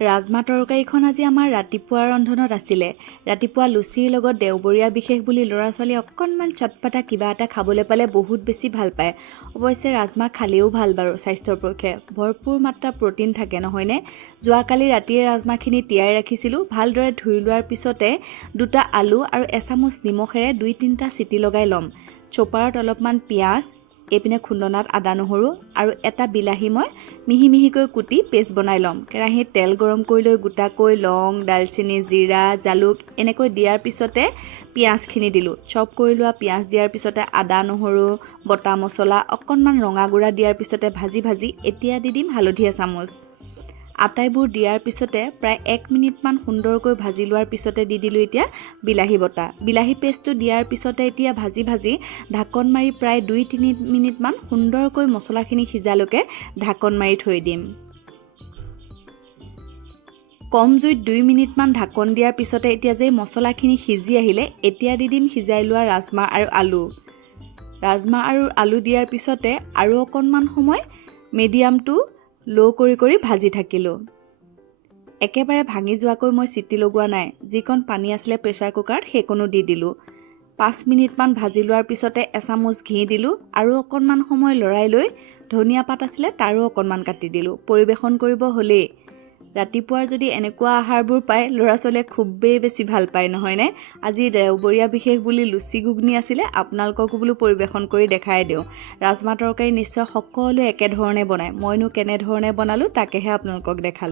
ৰাজমা তৰকাৰীখন আজি আমাৰ ৰাতিপুৱাৰ ৰন্ধনত আছিলে। ৰাতিপুৱা লুচিৰ লগত দেওবৰীয়া বিশেষ বুলি ল'ৰা ছোৱালী অকণমান চটপটা কিবা এটা খাবলৈ পালে বহুত বেছি ভাল পায়। অৱশ্যে ৰাজমা খালেও ভাল বাৰু স্বাস্থ্যৰ পক্ষে, ভৰপূৰ মাত্ৰা প্ৰটিন থাকে নহয়নে? যোৱাকালি ৰাতিয়ে ৰাজমাখিনি তিয়াই ৰাখিছিলোঁ। ভালদৰে ধুই লোৱাৰ পিছতে 2টা আলু আৰু এচামুচ নিমখেৰে 2-3টা চিটি লগাই ল'ম। চপাৰত অলপমান পিঁয়াজ, এইপিনে খুন্দনাত আদা নহৰু আৰু এটা বিলাহী মই মিহি মিহিকৈ কুটি পেষ্ট বনাই ল'ম। কেৰাহীত তেল গৰম কৰি লৈ গোটাকৈ লং, দালচেনি, জিৰা, জালুক এনেকৈ দিয়াৰ পিছতে পিঁয়াজখিনি দিলোঁ। চপ কৰি লোৱা পিঁয়াজ দিয়াৰ পিছতে আদা নহৰু, বটা মছলা, অকণমান ৰঙা গুড়া দিয়াৰ পিছতে ভাজি এতিয়া দি দিম হালধি এচামুচ। আটাইবোৰ দিয়াৰ পিছতে প্ৰায় 1 মিনিটমান সুন্দৰকৈ ভাজি লোৱাৰ পিছতে দি দিলোঁ এতিয়া বিলাহী বটা। বিলাহী পেষ্টটো দিয়াৰ পিছতে এতিয়া ভাজি ঢাকন মাৰি প্ৰায় 2-3 মিনিটমান সুন্দৰকৈ মছলাখিনি সিজালৈকে ঢাকন মাৰি থৈ দিম। কম জুইত 2 মিনিটমান ঢাকন দিয়াৰ পিছতে এতিয়া যে মছলাখিনি সিজি আহিলে, এতিয়া দি দিম সিজাই লোৱা ৰাজমা আৰু আলু। ৰাজমা আৰু আলু দিয়াৰ পিছতে আৰু অকণমান সময় মিডিয়াম টু ল' কৰি ভাজি থাকিলোঁ। একেবাৰে ভাঙি যোৱাকৈ মই চিটি লগোৱা নাই। যিকণ পানী আছিলে প্ৰেছাৰ কুকাৰত সেইকণো দি দিলোঁ। 5 মিনিটমান ভাজি লোৱাৰ পিছতে এচামুচ ঘি দিলোঁ আৰু অকণমান সময় লৰাই লৈ ধনিয়া পাত আছিলে তাৰো অকণমান কাটি দিলোঁ। পৰিৱেশন কৰিব হ'লেই। ৰাতিপুৱাৰ যদি এনেকুৱা আহাৰবোৰ পায় ল'ৰা ছোৱালীয়ে খুবেই বেছি ভাল পায় নহয়নে? আজি দেওবৰীয়া বিশেষ বুলি লুচি ঘুগুনি আছিলে, আপোনালোককো বোলো পৰিৱেশন কৰি দেখাই দিওঁ। ৰাজমা তৰকাৰী নিশ্চয় সকলোৱে একেধৰণে বনায়। মইনো কেনেধৰণে বনালোঁ তাকেহে আপোনালোকক দেখালোঁ।